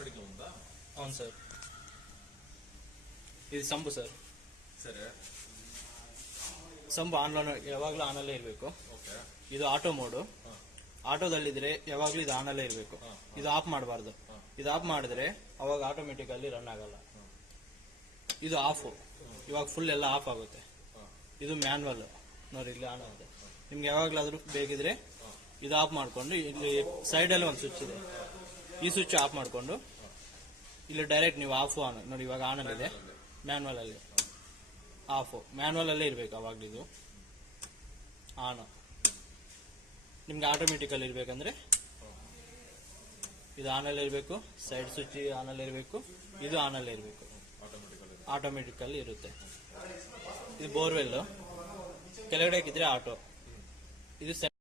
Automatic ఉందా? అవును sir. ಇದು ಸಂಬು ಸರ್. ಸರಿ. ಸಂಬು ಯಾವಾಗಲೂ ಆನಲ್ಲೇ ಇರಬೇಕು. ಓಕೆ. ಇದು ಆಟೋ ಮೋಡು. ಆಟೋದಲ್ಲಿದ್ರೆ ಯಾವಾಗಲೂ ಇದು ಆನಲ್ಲೇ ಇರಬೇಕು. ಇದು ಆಫ್ ಮಾಡಬಾರ್ದು. ಇದು ಆಫ್ ಮಾಡಿದ್ರೆ ಅವಾಗ ಆಟೋಮೆಟಿಕಲ್ಲಿ ರನ್ ಆಗಲ್ಲ. ಇದು ಆಫ್. ಇವಾಗ ಫುಲ್ ಎಲ್ಲ ಆಫ್ ಆಗುತ್ತೆ. ಇದು ಮ್ಯಾನ್ಯಲ್ ನೋಡಿ, ಇಲ್ಲಿ ಆನ್ ಆಗುತ್ತೆ. ನಿಮ್ಗೆ ಯಾವಾಗ್ಲಾದ್ರೂ ಬೇಕಿದ್ರೆ ಇದು ಆಫ್ ಮಾಡ್ಕೊಂಡು ಇಲ್ಲಿ ಸೈಡಲ್ಲಿ ಒಂದು ಸ್ವಿಚ್ ಇದೆ, ಈ ಸ್ವಿಚ್ ಆಫ್ ಮಾಡ್ಕೊಂಡು ಇಲ್ಲಿ ಡೈರೆಕ್ಟ್ ನೀವು ಆಫ್ ಆನ್ ನೋಡಿ. ಇವಾಗ ಆನ್ ಇದೆ, ಮ್ಯಾನ್ಯಲ್ ಅಲ್ಲಿ ಆಫ್, ಮ್ಯಾನ್ಯಲ್ ಅಲ್ಲೇ ಇರಬೇಕು ಅವಾಗ್ಲೂ. ಇದು ಆನ್. ನಿಮ್ಗೆ ಆಟೋಮೆಟಿಕಲ್ಲಿ ಇರ್ಬೇಕಂದ್ರೆ ಇದು ಆನಲ್ಲೇ ಇರಬೇಕು, ಸೈಡ್ ಸ್ವಿಚ್ ಆನಲ್ಲೇ ಇರಬೇಕು, ಇದು ಆನಲ್ಲೇ ಇರಬೇಕು, ಆಟೋಮೆಟಿಕಲ್ಲಿ ಇರುತ್ತೆ. ಇದು ಬೋರ್ವೆಲ್ ಕೆಳಗಡೆ ಹಾಕಿದ್ರೆ ಆಟೋ. ಇದು